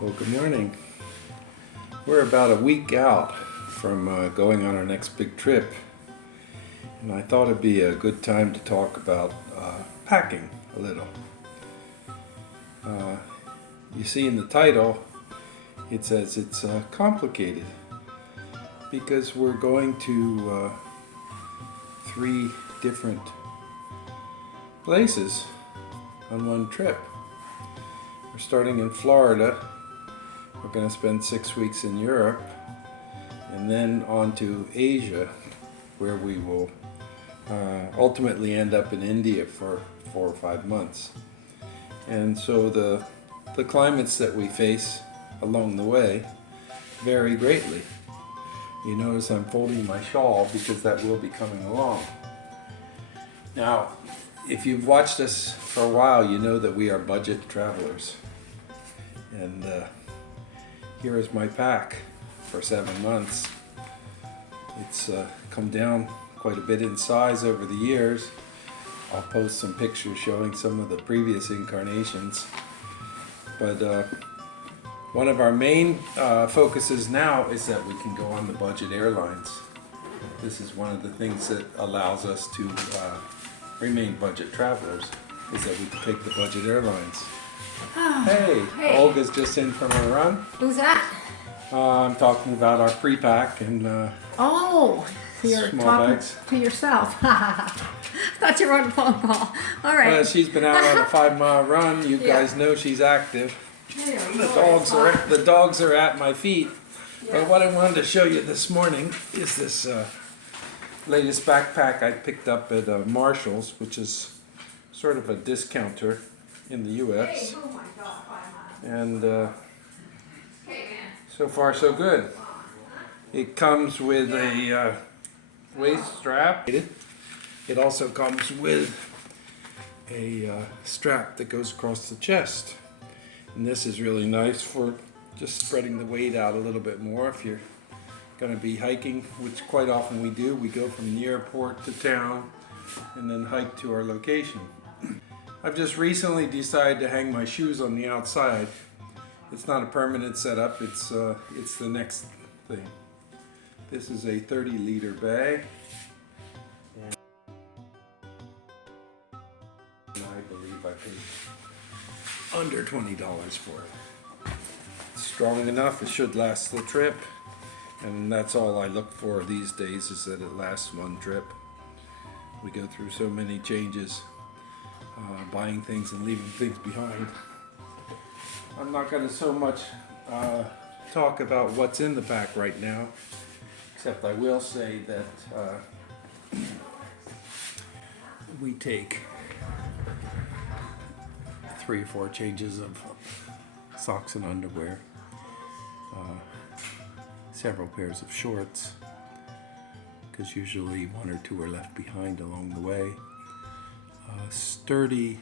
Well, good morning. We're about a week out from going on our next big trip, and I thought it'd be a good time to talk about packing a little. You see in the title, it says it's complicated because we're going to 3 different places on one trip. We're starting in Florida. We're going to spend 6 weeks in Europe and then on to Asia, where we will ultimately end up in India for 4 or 5 months. And so the climates that we face along the way vary greatly. You notice I'm folding my shawl because that will be coming along. Now, if you've watched us for a while, you know that we are budget travelers. And here is my pack for 7 months. It's come down quite a bit in size over the years. I'll post some pictures showing some of the previous incarnations. But one of our main focuses now is that we can go on the budget airlines. This is one of the things that allows us to remain budget travelers, is that we can take the budget airlines. Hey, Olga's just in from her run. Who's that? I'm talking about our pre-pack and so you're small talking bags. to yourself. Thought you were on a phone call. All right. Well, she's been out on a 5-mile run. You guys know she's active. The dogs are at my feet. Yeah. But what I wanted to show you this morning is this latest backpack I picked up at Marshall's, which is sort of a discounter in the U.S. Hey, oh my God, 5 miles. And Hey, man. so far so good. It comes with a waist strap. It also comes with a strap that goes across the chest. And this is really nice for just spreading the weight out a little bit more if you're going to be hiking, which quite often we do. We go from the airport to town and then hike to our location. I've just recently decided to hang my shoes on the outside. It's not a permanent setup, it's the next thing. This is a 30-liter bag. And I believe I paid under $20 for it. It's strong enough, it should last the trip. And that's all I look for these days, is that it lasts one trip. We go through so many changes, buying things and leaving things behind. I'm not going to so much talk about what's in the pack right now, except I will say that we take 3 or 4 changes of socks and underwear, several pairs of shorts, because usually 1 or 2 are left behind along the way, a sturdy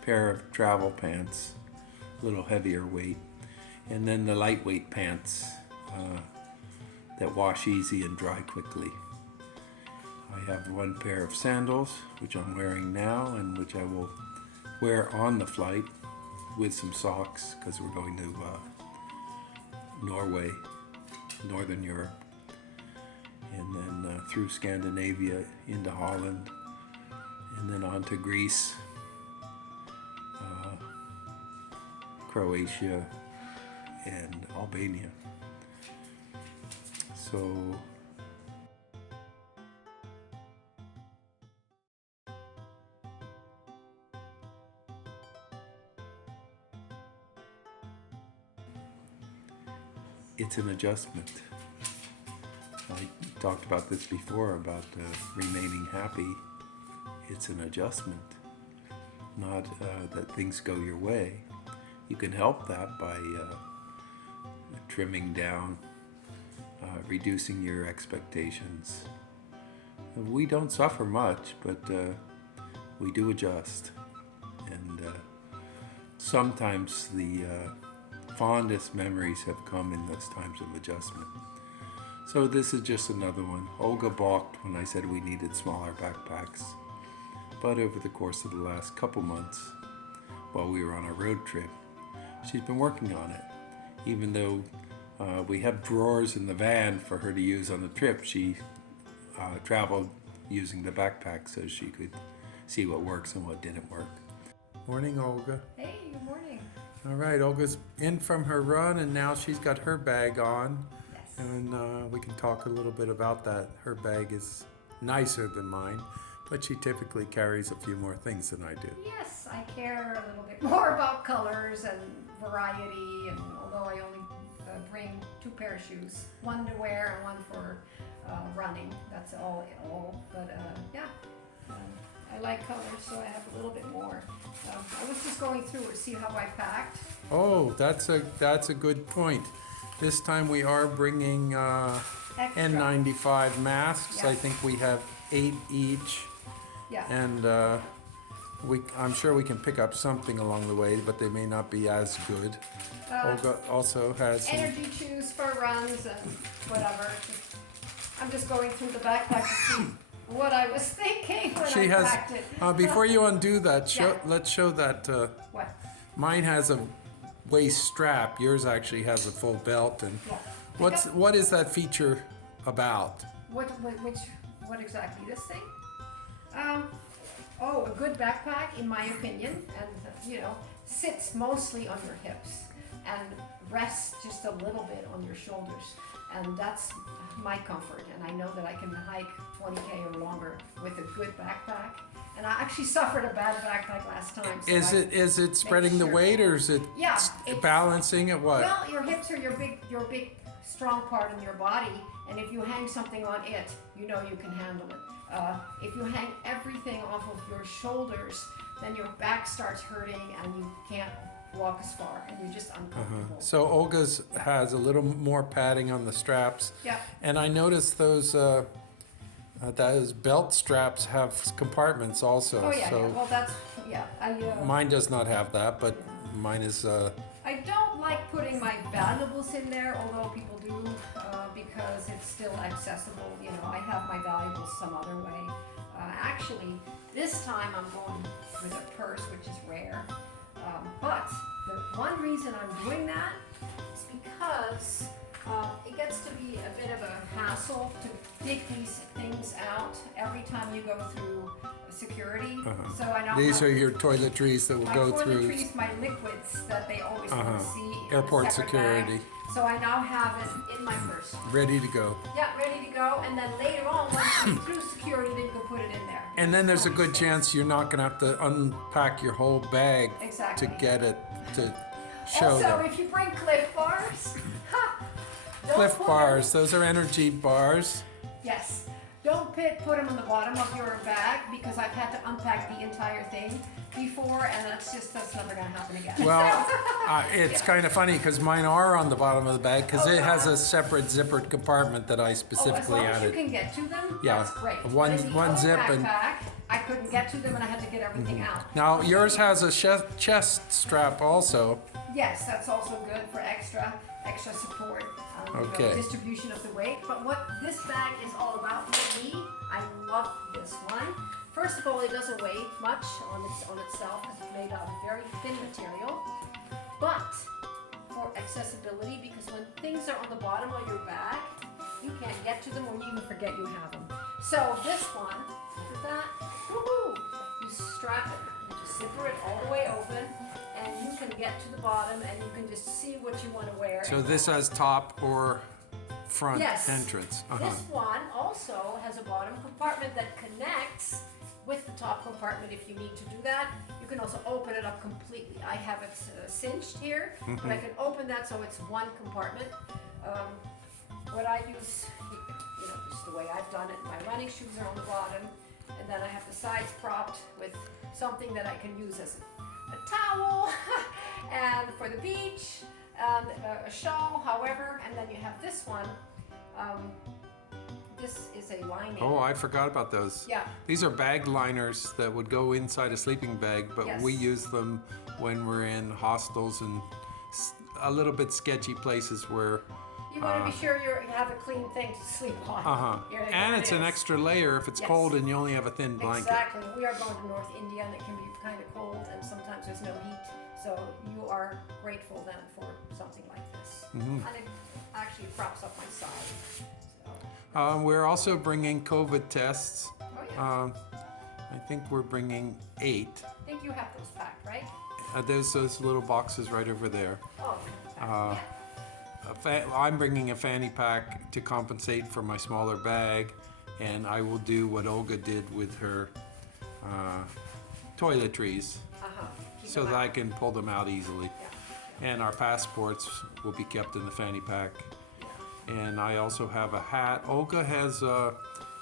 pair of travel pants, a little heavier weight, and then the lightweight pants that wash easy and dry quickly. I have 1 pair of sandals, which I'm wearing now and which I will wear on the flight with some socks, because we're going to Norway, Northern Europe, and then through Scandinavia into Holland, and then on to Greece, Croatia, and Albania. So it's an adjustment. I talked about this before, about remaining happy. It's an adjustment, not that things go your way. You can help that by trimming down, reducing your expectations. We don't suffer much, but we do adjust. And sometimes the fondest memories have come in those times of adjustment. So this is just another one. Olga balked when I said we needed smaller backpacks. But over the course of the last couple months, while we were on our road trip, she's been working on it. even though we have drawers in the van for her to use on the trip, she traveled using the backpack so she could see what works and what didn't work. Morning, Olga. Hey, good morning. All right, Olga's in from her run, and now she's got her bag on. Yes. And we can talk a little bit about that. Her bag is nicer than mine, but she typically carries a few more things than I do. Yes, I care a little bit more about colors and variety, and although I only bring 2 pair of shoes, one to wear and one for running. That's all. But yeah, I like colors, so I have a little bit more. I was just going through to see how I packed. Oh, that's a good point. This time we are bringing Extra. N95 masks. Yeah. I think we have 8 each, Yeah. and I'm sure we can pick up something along the way, but they may not be as good. Olga also has some, Energy chews for runs and whatever. I'm just going through the backpack to see what I was thinking when she I packed has. it. Before you undo that, Yeah. let's show that. What? Mine has a waist strap. Yours actually has a full belt. And Yeah. what is that feature about? What exactly? This thing? A good backpack, in my opinion, and sits mostly on your hips and rests just a little bit on your shoulders, and that's my comfort. And I know that I can hike 20K or longer with a good backpack. And I actually suffered a bad backpack last time. So Is it spreading the sure. weight, or is it Yeah, it's balancing it? What? Well, your hips are your big strong part in your body, and if you hang something on it, you can handle it. If you hang everything off of your shoulders, then your back starts hurting and you can't walk as far, and you're just uncomfortable. So Olga's has a little more padding on the straps. Yeah. And I noticed those belt straps have compartments also. Oh yeah, so yeah. Well, that's mine does not have that, but mine is. I don't like putting my valuables in there, although people do, because it's still accessible. I have my valuables some other way. Actually, this time I'm going with a purse, which is rare. But the one reason I'm doing that is because it gets to be a bit of a hassle to dig these things out every time you go through security. So I now These have are your toiletries that will my go through toiletries, my liquids that they always want to see. in a airport separate security. bag. So I now have it in my purse. Ready to go. Yeah, ready to go. And then later on, once you're through security, then you can put it in there. And then there's a good chance you're not going to have to unpack your whole bag Exactly. to get it to show Also, them. if you bring Clif Bars, don't Clif put Bars, those are energy bars. Yes. Don't put them on the bottom of your bag, because I've had to unpack the entire thing before, and that's never going to happen again. Well, it's kind of funny because mine are on the bottom of the bag because it has a separate zippered compartment that I specifically as long as you added. can get to them, Yeah. that's great. One- But in the one other zip and- backpack, I couldn't get to them, and I had to get everything out. Now yours has a chest strap also. Yes, that's also good for extra support, Okay. distribution of the weight. But what this bag is all about for me, I love this one. First of all, it doesn't weigh much on itself because it's made out of very thin material. But for accessibility, because when things are on the bottom of your bag, you can't get to them, or you even forget you have them. So this one, look at that, woohoo! You strap it, you just zipper it all the way open, and you can get to the bottom, and you can just see what you want to wear. So this has top or front Yes. entrance. This one also has a bottom compartment that connects with the top compartment if you need to do that. You can also open it up completely. I have it cinched here, but I can open that so it's one compartment. What I use, just the way I've done it, my running shoes are on the bottom, and then I have the sides propped with something that I can use as a towel and for the beach, and a shawl, however, and then you have this one. This is a lining. Oh, I forgot about those. Yeah. These are bag liners that would go inside a sleeping bag, but Yes. we use them when we're in hostels and a little bit sketchy places where. You want to be sure you have a clean thing to sleep on. Here And it it's an is. extra layer if it's Yes. cold and you only have a thin blanket. Exactly. We are going to North India, and it can be kind of cold, and sometimes there's no heat. So you are grateful then for something like this. Mm-hmm. And it actually props up my side. So, We're also bringing COVID tests. oh yeah. I think we're bringing 8. I think you have those packed, right? There's those little boxes right over there. Oh, yeah. I'm bringing a fanny pack to compensate for my smaller bag, and I will do what Olga did with her toiletries, Keep so them that out. I can pull them out easily. Yeah. And our passports will be kept in the fanny pack. And I also have a hat. Olga has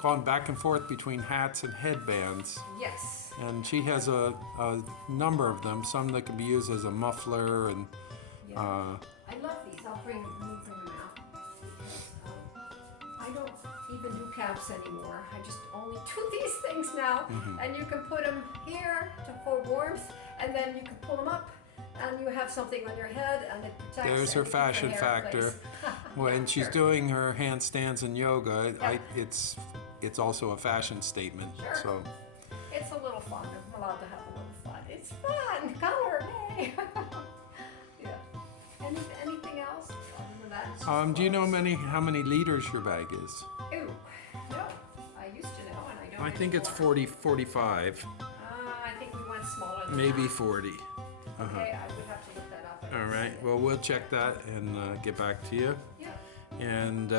gone back and forth between hats and headbands. Yes. And she has a number of them, some that can be used as a muffler and Yeah. I love these. I'll bring them out. I don't even do caps anymore. I just only do these things now. And you can put them here for warmth, and then you can pull them up, and you have something on your head, and it protects. there's her and keeps fashion your hair in factor. place. When she's Sure. doing her handstands and yoga, Yeah. it's also a fashion statement. Sure. So It's a little fun. I'm allowed to have a little fun. It's fun. Color, hey. Yeah. Anything else other than that? It's just do you know clothes. how many liters your bag is? Ooh, no. I used to know, and I don't. I think it's anymore. 45, I think we went smaller than maybe that. 40. Okay, I would have to look that up. I All don't right. see it. Well, we'll check that and get back to you. Yeah. And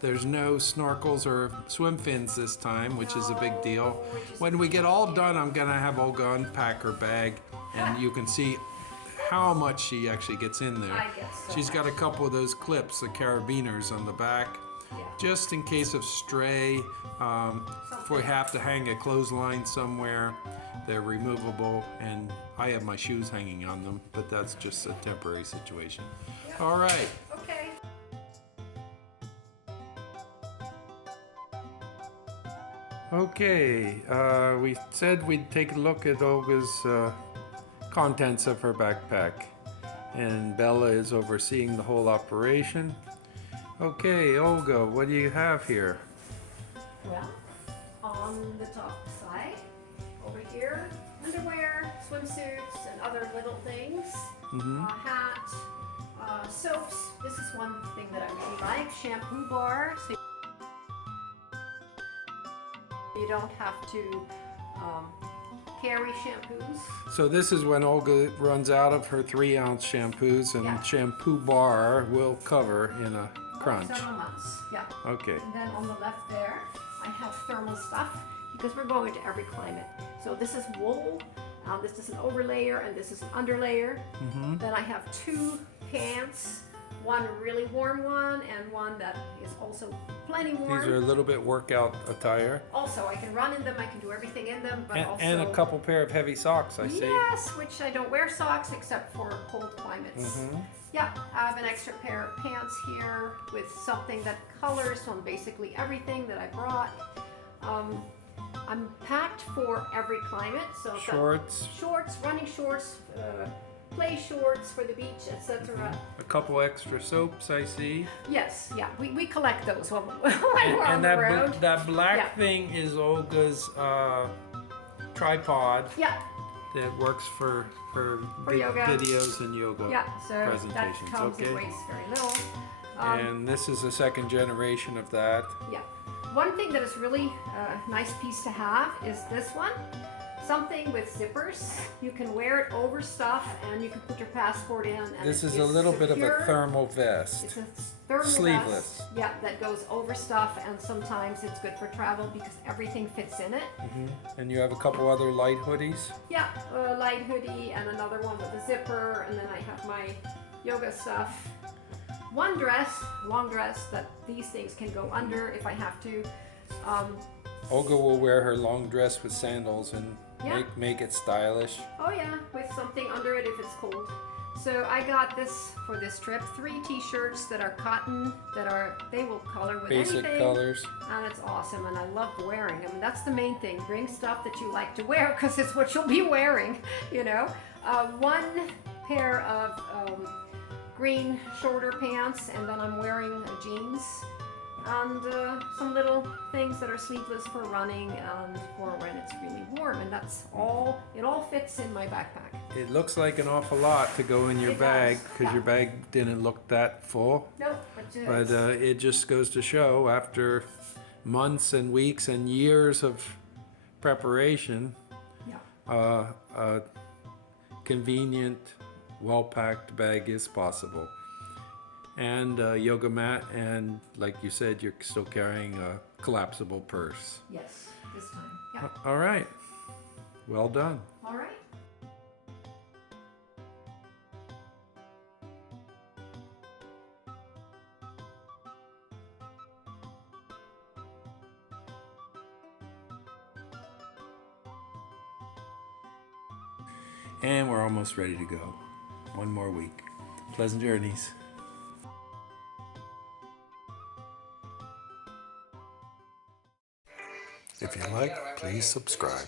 there's no snorkels or swim fins this time, which is a big deal. No, which is When we get all done, I'm gonna have Olga unpack her bag, and you can see how much she actually gets in there. I guess so. She's got a couple of those clips, the carabiners on the back, Yeah. just in case of stray. If we have to hang a clothesline somewhere, they're removable, and I have my shoes hanging on them, but that's just a temporary situation. Yeah. All right. Okay. Okay, we said we'd take a look at Olga's contents of her backpack, and Bella is overseeing the whole operation. Okay, Olga, what do you have here? Well, on the top side, over here, underwear, swimsuits, and other little things. Hat, soaps. This is one thing that I really like. Shampoo bar, so you don't have to carry shampoos. So this is when Olga runs out of her 3-ounce shampoos, and Yeah. shampoo bar will cover in a crunch. Several months, yeah. Okay, And then on the left there, I have thermal stuff because we're going to every climate. So this is wool, this is an overlayer, and this is an underlayer. Then I have 2 pants, one really warm one and one that is also plenty warm. these are a little bit workout attire. Also, I can run in them, I can do everything in them, but also... And a couple pair of heavy socks, I see. Yes, which I don't wear socks except for cold climates. Yeah, I have an extra pair of pants here with something that colors on basically everything that I brought. I'm packed for every climate, so I've got Shorts, shorts, running shorts, play shorts for the beach, etc. a couple extra soaps, I see. Yes, yeah, we collect those when we're on And the that, road. that black Yeah. thing is Olga's tripod Yeah, that works for her For yoga. videos and yoga. yeah, so that Presentations, comes okay. and weighs very little. And this is the second generation of that. Yeah. One thing that is really a nice piece to have is this one. Something with zippers. You can wear it over stuff and you can put your passport in. And This it is a little bit of a secure. thermal vest. It's a thermal Sleeveless. vest. Yeah, that goes over stuff, and sometimes it's good for travel because everything fits in it. And you have a couple other light hoodies. Yeah, a light hoodie and another one with a zipper, and then I have my yoga stuff. One dress, long dress, that these things can go under if I have to. Olga will wear her long dress with sandals and Yeah. make it stylish. Oh yeah, with something under it if it's cold. So I got this for this trip, 3 t-shirts that are cotton, they will color with Basic anything. colors. And it's awesome, and I love wearing them. That's the main thing. Bring stuff that you like to wear because it's what you'll be wearing, you know. One pair of green shorter pants, and then I'm wearing jeans. and some little things that are sleeveless for running and for when it's really warm, and that's all. It all fits in my backpack. It looks like an awful lot to go in your It bag does, because yeah. your bag didn't look that full. No, But it just goes to show after months and weeks and years of preparation, yeah. a convenient, well-packed bag is possible. And a yoga mat, and like you said, you're still carrying a collapsible purse. Yes, this time. Yeah. All right. Well done. All right. And we're almost ready to go. One more week. Pleasant journeys. If you like, please subscribe.